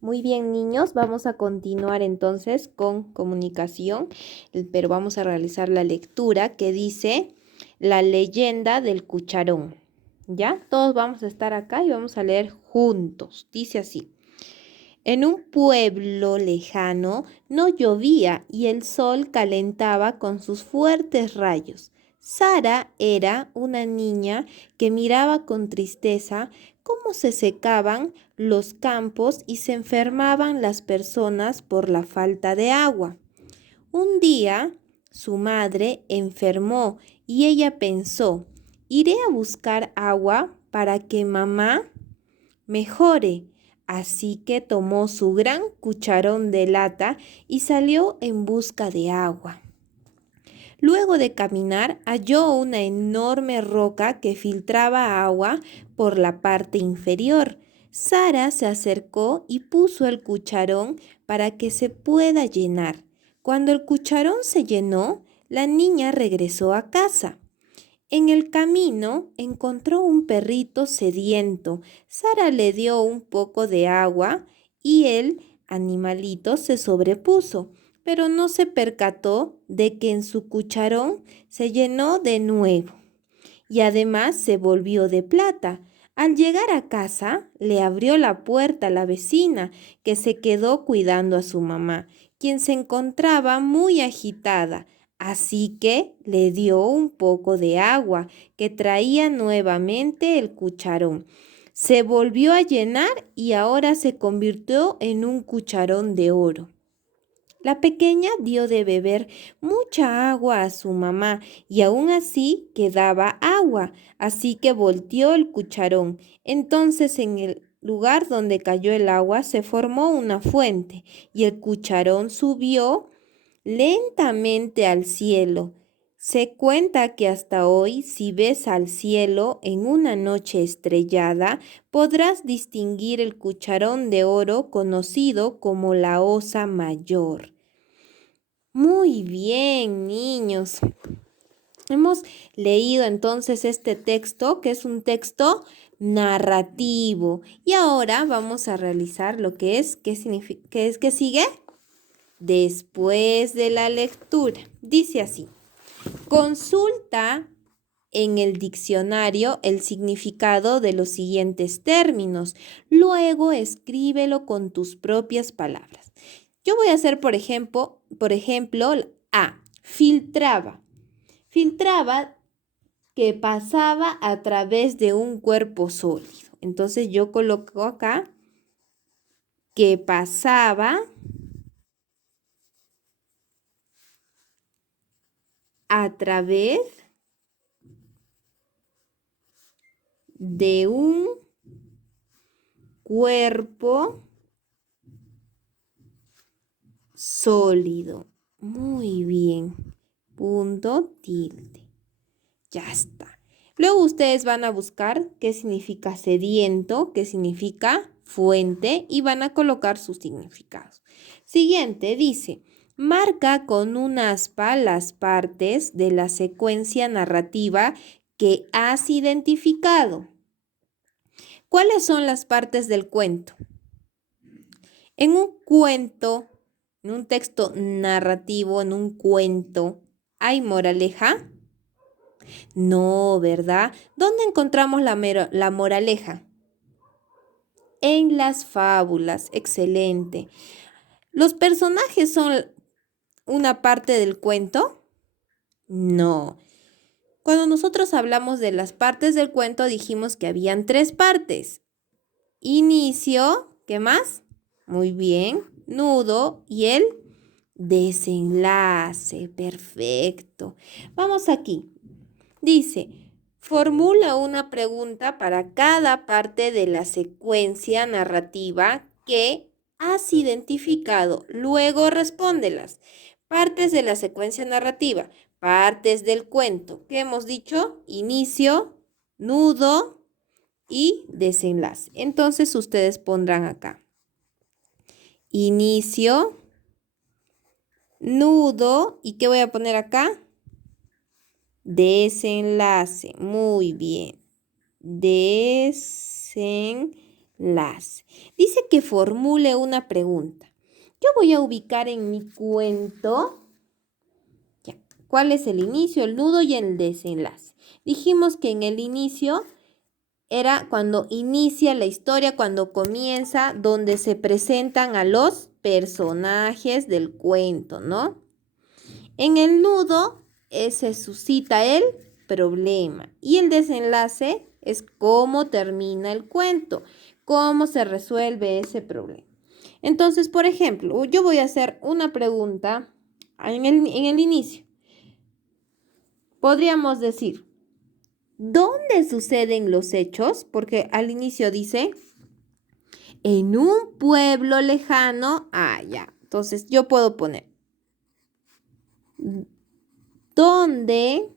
Muy bien, niños, vamos a continuar entonces con comunicación, pero vamos a realizar la lectura que dice La leyenda del cucharón. ¿Ya? Todos vamos a estar acá y vamos a leer juntos. Dice así. En un pueblo lejano no llovía y el sol calentaba con sus fuertes rayos. Sara era una niña que miraba con tristeza cómo se secaban los campos y se enfermaban las personas por la falta de agua. Un día su madre enfermó y ella pensó, iré a buscar agua para que mamá mejore. Así que tomó su gran cucharón de lata y salió en busca de agua. Luego de caminar, halló una enorme roca que filtraba agua por la parte inferior. Sara se acercó y puso el cucharón para que se pueda llenar. Cuando el cucharón se llenó, la niña regresó a casa. En el camino encontró un perrito sediento. Sara le dio un poco de agua y el animalito se sobrepuso, pero no se percató de que en su cucharón se llenó de nuevo y además se volvió de plata. Al llegar a casa, le abrió la puerta a la vecina, que se quedó cuidando a su mamá, quien se encontraba muy agitada. Así que le dio un poco de agua que traía nuevamente el cucharón. Se volvió a llenar y ahora se convirtió en un cucharón de oro. La pequeña dio de beber mucha agua a su mamá y aún así quedaba agua, así que volteó el cucharón. Entonces en el lugar donde cayó el agua se formó una fuente y el cucharón subió lentamente al cielo. Se cuenta que hasta hoy, si ves al cielo en una noche estrellada, podrás distinguir el cucharón de oro conocido como la Osa Mayor. Muy bien, niños. Hemos leído entonces este texto, que es un texto narrativo. Y ahora vamos a realizar lo que es, ¿qué sigue? Después de la lectura. Dice así. Consulta en el diccionario el significado de los siguientes términos. Luego escríbelo con tus propias palabras. Yo voy a hacer, por ejemplo, A, filtraba. Filtraba que pasaba a través de un cuerpo sólido. Entonces yo coloco acá que pasaba a través de un cuerpo sólido. Muy bien. Punto tilde. Ya está. Luego ustedes van a buscar qué significa sediento, qué significa fuente y van a colocar sus significados. Siguiente dice, marca con un aspa las partes de la secuencia narrativa que has identificado. ¿Cuáles son las partes del cuento? En un cuento, en un texto narrativo, en un cuento, ¿hay moraleja? No, ¿verdad? ¿Dónde encontramos la moraleja? En las fábulas. Excelente. ¿Los personajes son una parte del cuento? No. Cuando nosotros hablamos de las partes del cuento, dijimos que habían 3 partes. Inicio, ¿qué más? Muy bien. Nudo y el desenlace. Perfecto. Vamos aquí. Dice, formula una pregunta para cada parte de la secuencia narrativa que has identificado. Luego respóndelas. Partes de la secuencia narrativa, partes del cuento. ¿Qué hemos dicho? Inicio, nudo y desenlace. Entonces ustedes pondrán acá. Inicio, nudo, ¿y qué voy a poner acá? Desenlace. Muy bien. Desenlace. desenlace. Dice que formule una pregunta. Yo voy a ubicar en mi cuento cuál es el inicio, el nudo y el desenlace. Dijimos que en el inicio era cuando inicia la historia, cuando comienza, donde se presentan a los personajes del cuento, ¿no? En el nudo se suscita el problema y el desenlace es cómo termina el cuento, cómo se resuelve ese problema. Entonces, por ejemplo, yo voy a hacer una pregunta en el inicio. Podríamos decir, ¿dónde suceden los hechos? Porque al inicio dice, en un pueblo lejano, ya. Entonces yo puedo poner, ¿dónde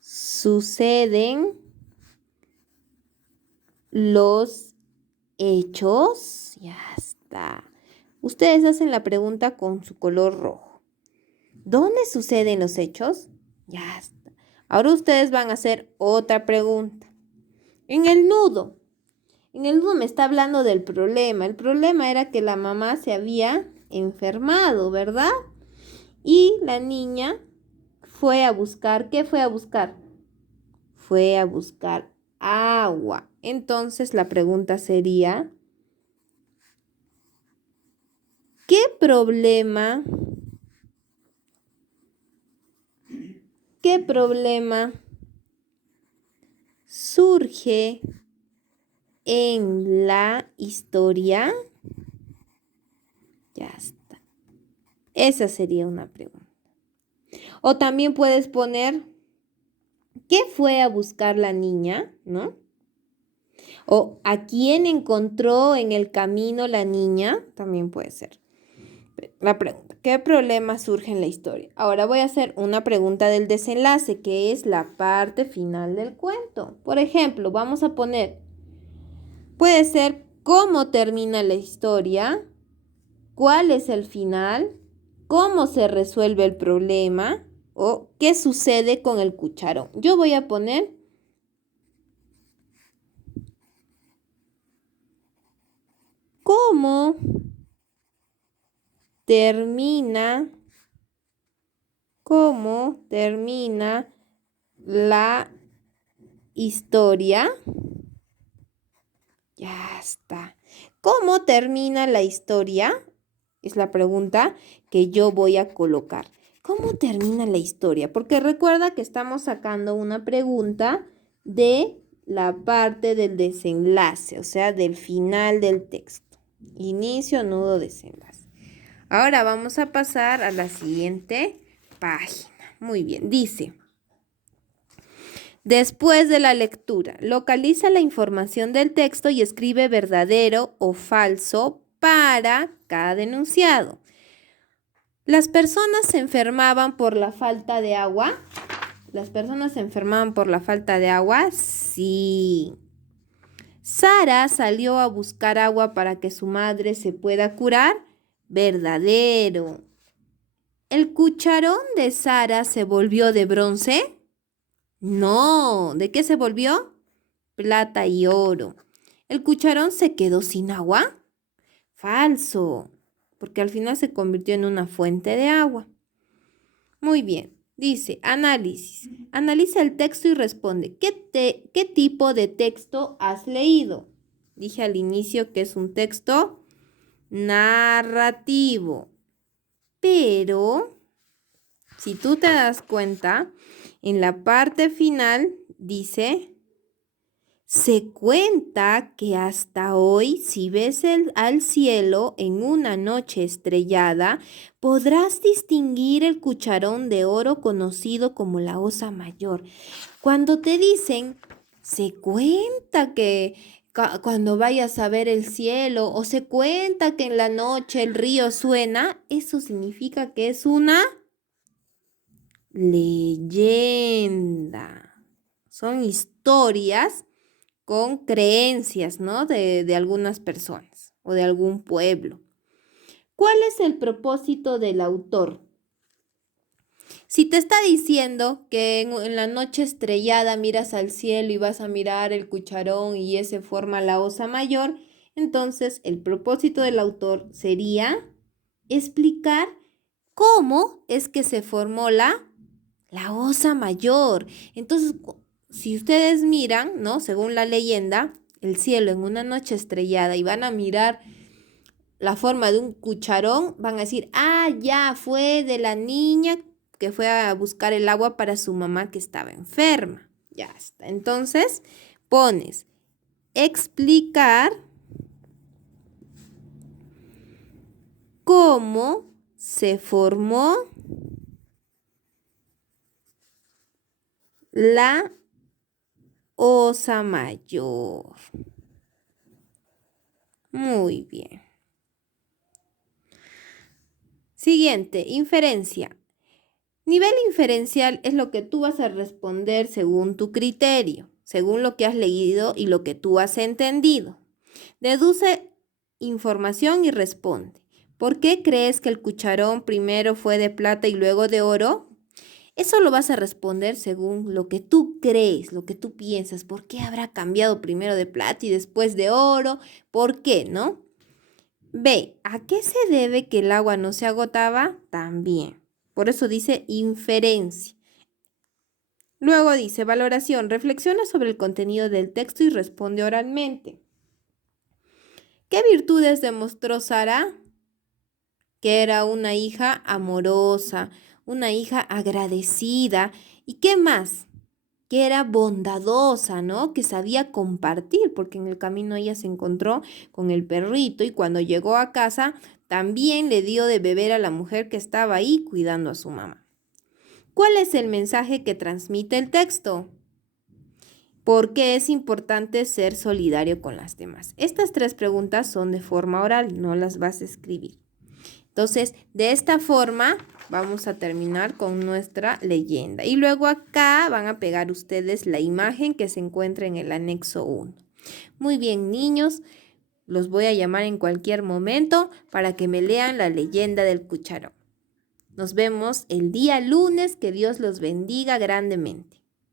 suceden los hechos? Ya está. Ustedes hacen la pregunta con su color rojo. ¿Dónde suceden los hechos? Ya está. Ahora ustedes van a hacer otra pregunta. En el nudo me está hablando del problema. El problema era que la mamá se había enfermado, ¿verdad? Y la niña fue a buscar, ¿qué fue a buscar? Fue a buscar agua. Entonces la pregunta sería, ¿qué problema surge en la historia? Ya está. Esa sería una pregunta. O también puedes poner, ¿qué fue a buscar la niña? ¿No? O ¿a quién encontró en el camino la niña? También puede ser. La pregunta, ¿qué problema surge en la historia? Ahora voy a hacer una pregunta del desenlace, que es la parte final del cuento. Por ejemplo, vamos a poner, puede ser cómo termina la historia, cuál es el final, cómo se resuelve el problema o qué sucede con el cucharón. Yo voy a poner cómo termina la historia. Ya está. ¿Cómo termina la historia? Es la pregunta que yo voy a colocar. ¿Cómo termina la historia? Porque recuerda que estamos sacando una pregunta de la parte del desenlace, o sea, del final del texto. Inicio, nudo, desenlace. Ahora vamos a pasar a la siguiente página. Muy bien, dice, después de la lectura, localiza la información del texto y escribe verdadero o falso para cada enunciado. ¿Las personas se enfermaban por la falta de agua? ¿Las personas se enfermaban por la falta de agua? Sí. Sara salió a buscar agua para que su madre se pueda curar. Verdadero. ¿El cucharón de Sara se volvió de bronce? No. ¿De qué se volvió? Plata y oro. ¿El cucharón se quedó sin agua? Falso, porque al final se convirtió en una fuente de agua. Muy bien. Dice, análisis. Analiza el texto y responde, ¿qué tipo de texto has leído? Dije al inicio que es un texto narrativo. Pero, si tú te das cuenta, en la parte final dice, se cuenta que hasta hoy, si ves al cielo en una noche estrellada, podrás distinguir el cucharón de oro conocido como la Osa Mayor. Cuando te dicen, se cuenta que cuando vayas a ver el cielo o se cuenta que en la noche el río suena, eso significa que es una leyenda. Son historias con creencias, ¿no? De algunas personas o de algún pueblo. ¿Cuál es el propósito del autor? Si te está diciendo que en la noche estrellada miras al cielo y vas a mirar el cucharón y ese forma la osa mayor, entonces el propósito del autor sería explicar cómo es que se formó la osa mayor. Entonces, si ustedes miran, ¿no? Según la leyenda, el cielo en una noche estrellada y van a mirar la forma de un cucharón, van a decir, ah, ya fue de la niña que fue a buscar el agua para su mamá que estaba enferma. Ya está. Entonces, pones explicar cómo se formó la osa mayor. Muy bien. Siguiente, inferencia. Nivel inferencial es lo que tú vas a responder según tu criterio, según lo que has leído y lo que tú has entendido. Deduce información y responde. ¿Por qué crees que el cucharón primero fue de plata y luego de oro? Eso lo vas a responder según lo que tú crees, lo que tú piensas. ¿Por qué habrá cambiado primero de plata y después de oro? ¿Por qué, no? B. ¿A qué se debe que el agua no se agotaba? También. Por eso dice inferencia. Luego dice valoración. Reflexiona sobre el contenido del texto y responde oralmente. ¿Qué virtudes demostró Sara? Que era una hija amorosa, una hija agradecida. ¿Y qué más? Que era bondadosa, ¿no? Que sabía compartir, porque en el camino ella se encontró con el perrito y cuando llegó a casa también le dio de beber a la mujer que estaba ahí cuidando a su mamá. ¿Cuál es el mensaje que transmite el texto? ¿Por qué es importante ser solidario con las demás? Estas 3 preguntas son de forma oral, no las vas a escribir. Entonces, de esta forma vamos a terminar con nuestra leyenda. Y luego acá van a pegar ustedes la imagen que se encuentra en el anexo 1. Muy bien, niños, los voy a llamar en cualquier momento para que me lean la leyenda del cucharón. Nos vemos el día lunes. Que Dios los bendiga grandemente.